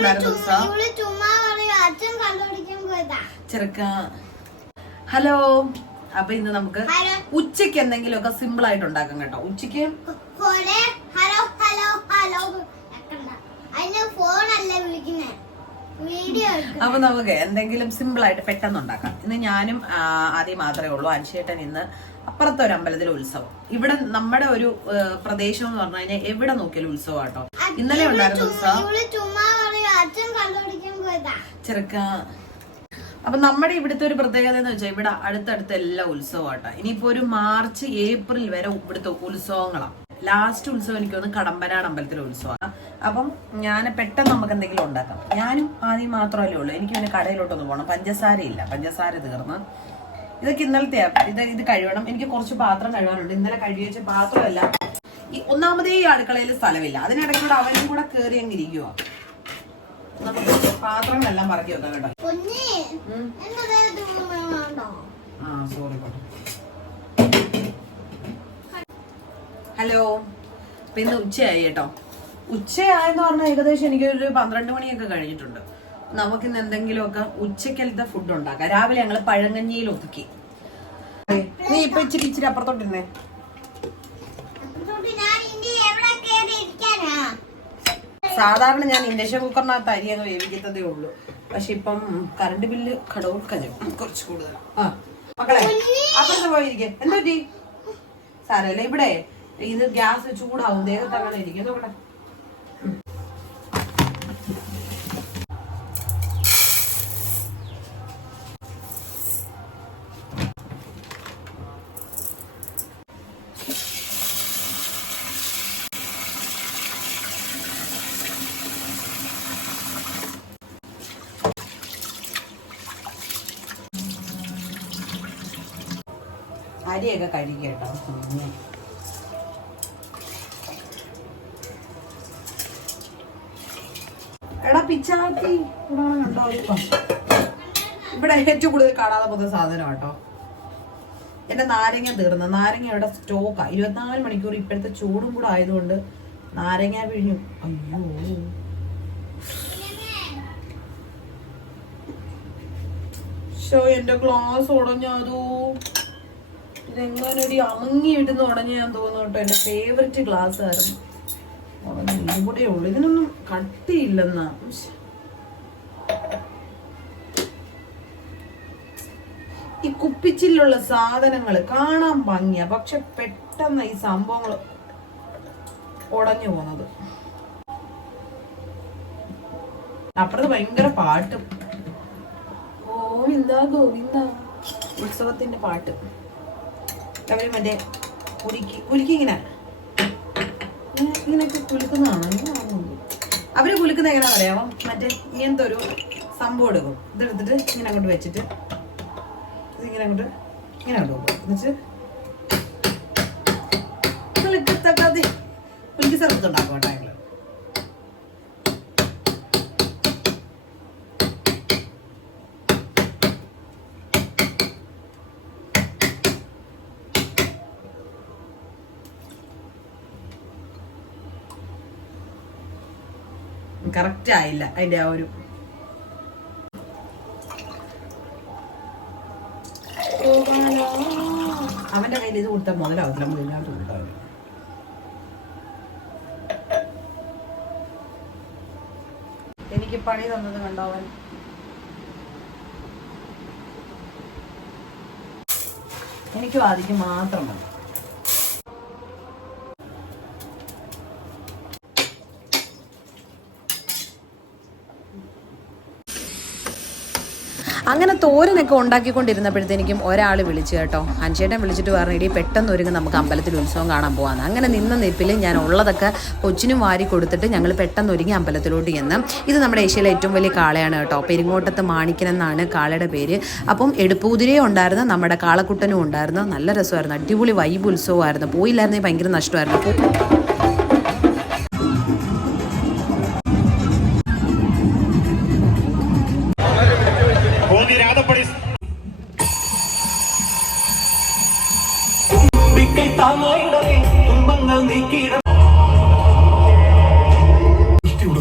ഉണ്ടായിരുന്നു ചെറുക്ക. ഹലോ. അപ്പൊ ഇന്ന് നമുക്ക് ഉച്ചക്ക് എന്തെങ്കിലുമൊക്കെ സിമ്പിൾ ആയിട്ട് ഉണ്ടാക്കാം കേട്ടോ. ഉച്ചക്ക് അപ്പൊ നമുക്ക് എന്തെങ്കിലും സിമ്പിൾ ആയിട്ട് പെട്ടെന്ന് ഉണ്ടാക്കാം. ഇന്ന് ഞാനും ആദ്യം മാത്രമേ ഉള്ളൂ. അൻഷേട്ടൻ ഇന്ന് അപ്പുറത്തെ ഒരു അമ്പലത്തിൽ ഉത്സവം. ഇവിടെ നമ്മുടെ ഒരു പ്രദേശം എന്ന് പറഞ്ഞു കഴിഞ്ഞാൽ എവിടെ നോക്കിയാലും ഉത്സവം കേട്ടോ. ഇന്നലെ ഉണ്ടായിരുന്ന ഉത്സവം ചെറുക്ക. അപ്പൊ നമ്മുടെ ഇവിടുത്തെ ഒരു പ്രത്യേകത എന്ന് വെച്ചാൽ ഇവിടെ അടുത്തടുത്ത് എല്ലാ ഉത്സവമാട്ടോ. ഇനിയിപ്പോ ഒരു മാർച്ച് ഏപ്രിൽ വരെ ഇവിടുത്തെ ഉത്സവങ്ങളാണ്. ലാസ്റ്റ് ഉത്സവം എനിക്ക് തോന്നുന്നു കടമ്പനാട് അമ്പലത്തിലെ ഉത്സവമാണ്. അപ്പം ഞാൻ പെട്ടെന്ന് നമുക്ക് എന്തെങ്കിലും ഉണ്ടാക്കാം. ഞാനും ആദ്യം മാത്രമല്ലേ ഉള്ളൂ. എനിക്ക് പിന്നെ കടയിലോട്ടൊന്ന് പോകണം. പഞ്ചസാരയില്ല, പഞ്ചസാര തീർന്ന്. ഇതൊക്കെ ഇന്നലത്തെ ഇത് കഴിയണം. എനിക്ക് കുറച്ച് പാത്രം കഴുകാനുണ്ട്. ഇന്നലെ കഴുകി വെച്ച പാത്രമല്ല. ഈ ഒന്നാമതേ ഈ അടുക്കളയിൽ സ്ഥലമില്ല. അതിനിടയ്ക്കൂടെ അവനും കൂടെ കയറി അങ്ങ് ഇരിക്കുക. നമുക്ക് പാത്രങ്ങളെല്ലാം പറക്കി വെക്കാം കേട്ടോ. സോറി. ഹലോ. അപ്പൊ ഇന്ന് ഉച്ചയായി കേട്ടോ. ഉച്ചയായെന്ന് പറഞ്ഞാൽ ഏകദേശം എനിക്കൊരു 12 മണിയൊക്കെ കഴിഞ്ഞിട്ടുണ്ട്. നമുക്കിന്ന് എന്തെങ്കിലുമൊക്കെ ഉച്ചക്കലത്തെ ഫുഡ് ഉണ്ടാക്കാം. രാവിലെ ഞങ്ങള് പഴങ്കഞ്ഞിയിൽ ഒതുക്കി. നീ ഇപ്പൊ ഇച്ചിരി അപ്പുറത്തോട്ടിരുന്നേ. സാധാരണ ഞാൻ ഇൻഡക്ഷൻ കുക്കറിനകത്ത് അരി അങ്ങ് വേവിക്കുന്നതേ ഉള്ളൂ. പക്ഷെ ഇപ്പം കറണ്ട് ബില്ല് കുറച്ച് കൂടുതലാണ്. മക്കളെ അപ്പുറത്ത് പോയിരിക്കെ. എന്താ പറ്റി? സാരല്ലേ. ഇവിടെ ഇത് ഗ്യാസ് ചൂടാവും. ദേഹത്ത് അങ്ങനെ ഇരിക്കും. നോക്കട്ടെ. അരിയൊക്കെ കഴുകി കേട്ടോ. എടാ പിച്ചാത്തി കണ്ടോ? ഇവിടെ ഏറ്റവും കൂടുതൽ കാണാതെ പോകുന്ന സാധനം കേട്ടോ. എന്റെ നാരങ്ങ തീർന്നു. നാരങ്ങ ഇവിടെ സ്റ്റോക്കാ. 24 മണിക്കൂർ. ഇപ്പോഴത്തെ ചൂടും കൂടെ ആയതുകൊണ്ട് നാരങ്ങ പിഴിഞ്ഞു. അയ്യോ, എന്റെ ഗ്ലാസ് ഉടഞ്ഞതോ. ഇതെങ്ങനെ ഒരു അമങ്ങിയിടുന്ന് ഉടഞ്ഞ ഞാൻ തോന്നുന്നു കേട്ടോ. എന്റെ ഫേവററ്റ് ഗ്ലാസ് ആയിരുന്നു. ഇതും കൂടെ ഉള്ളു. ഇതിനൊന്നും കട്ടിയില്ലെന്നാ. ഈ കുപ്പിച്ചിലുള്ള സാധനങ്ങൾ കാണാൻ ഭംഗിയാ, പക്ഷെ പെട്ടെന്ന് ഈ സംഭവങ്ങൾ ഉടഞ്ഞു പോകുന്നത്. അപ്പുറത്ത് ഭയങ്കര പാട്ടും. ഗോവിന്ദ ഗോവിന്ദ ഉത്സവത്തിന്റെ പാട്ട്. അവര് മറ്റേ കുലുക്കി ഇങ്ങനെയൊക്കെ കുലുക്കുന്നതാണ്. അവര് കുലുക്കുന്ന എങ്ങനെയാ പറയാമോ? മറ്റേ ഇങ്ങനത്തെ ഒരു സംഭവം എടുക്കും. ഇതെടുത്തിട്ട് ഇങ്ങനെ അങ്ങോട്ട് വെച്ചിട്ട് ഇതിങ്ങനെ അങ്ങോട്ട് ഇങ്ങനെ അങ്ങോട്ട് പോകും. എന്നുവെച്ച് കുലുക്കി സർബത്തുണ്ടാക്കും കേട്ടോ. കറക്റ്റ് ആയില്ല അതിന്റെ ആ ഒരു. അവന്റെ കയ്യിൽ ഇത് കൊടുത്താൽ മുതലാവത്തില്ല. നമ്മളില്ലാണ്ട് കൊടുത്താൽ എനിക്ക് പണി തന്നത് കണ്ടോ അവൻ. എനിക്കും ആദ്യം മാത്രം മതി. അങ്ങനെ തോരനൊക്കെ ഉണ്ടാക്കിക്കൊണ്ടിരുന്നപ്പോഴത്തേക്കും ഒരാൾ വിളിച്ചു കേട്ടോ. അൻഷേട്ടൻ വിളിച്ചിട്ട് പറഞ്ഞു, ഇടി പെട്ടെന്ന് ഒരുങ്ങി നമുക്ക് അമ്പലത്തിൽ ഉത്സവം കാണാൻ പോകാമെന്ന്. അങ്ങനെ നിന്ന നിപ്പിൽ ഞാൻ ഉള്ളതൊക്കെ കൊച്ചിനും വാരി കൊടുത്തിട്ട് ഞങ്ങൾ പെട്ടെന്ന് ഒരുങ്ങി അമ്പലത്തിലോട്ട് ചെന്ന്. ഇത് നമ്മുടെ ഏഷ്യയിലെ ഏറ്റവും വലിയ കാളയാണ് കേട്ടോ. പെരിങ്ങോട്ടത്ത് മാണിക്കൻ എന്നാണ് കാളയുടെ പേര്. അപ്പം എടുപ്പൂതിരയും ഉണ്ടായിരുന്നു, നമ്മുടെ കാളക്കുട്ടനും ഉണ്ടായിരുന്നു. നല്ല രസമായിരുന്നു. അടിപൊളി വൈബ് ഉത്സവമായിരുന്നു. പോയില്ലായിരുന്നെങ്കിൽ ഭയങ്കര നഷ്ടമായിരുന്നു.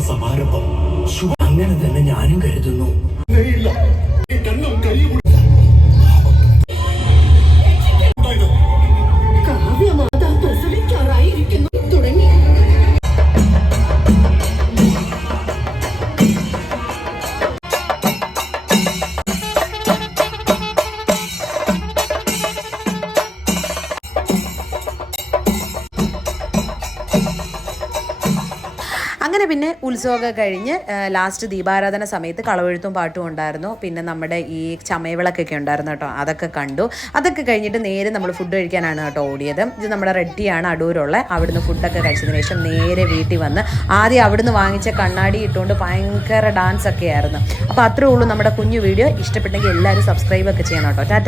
സമാരംഭം അങ്ങനെ തന്നെ ഞാനും കരുതുന്നു. അങ്ങനെ പിന്നെ ഉത്സവമൊക്കെ കഴിഞ്ഞ് ലാസ്റ്റ് ദീപാരാധന സമയത്ത് കളവെഴുത്തും പാട്ടും ഉണ്ടായിരുന്നു. പിന്നെ നമ്മുടെ ഈ ചമയവിളക്കൊക്കെ ഉണ്ടായിരുന്നു കേട്ടോ, അതൊക്കെ കണ്ടു. അതൊക്കെ കഴിഞ്ഞിട്ട് നേരെ നമ്മൾ ഫുഡ് കഴിക്കാനാണ് കേട്ടോ ഓടിയത്. ഇത് നമ്മുടെ റെഡ്ഡിയാണ് അടൂരുള്ള. അവിടുന്ന് ഫുഡൊക്കെ കഴിച്ചതിന് ശേഷം നേരെ വീട്ടിൽ വന്ന് ആദ്യം അവിടുന്ന് വാങ്ങിച്ച കണ്ണാടി ഇട്ടുകൊണ്ട് ഭയങ്കര ഡാൻസ് ഒക്കെ ആയിരുന്നു. അപ്പോൾ അത്രേ ഉള്ളൂ നമ്മുടെ കുഞ്ഞു വീഡിയോ. ഇഷ്ടപ്പെട്ടെങ്കിൽ എല്ലാവരും സബ്സ്ക്രൈബ് ഒക്കെ ചെയ്യണം കേട്ടോ. ടാറ്റ.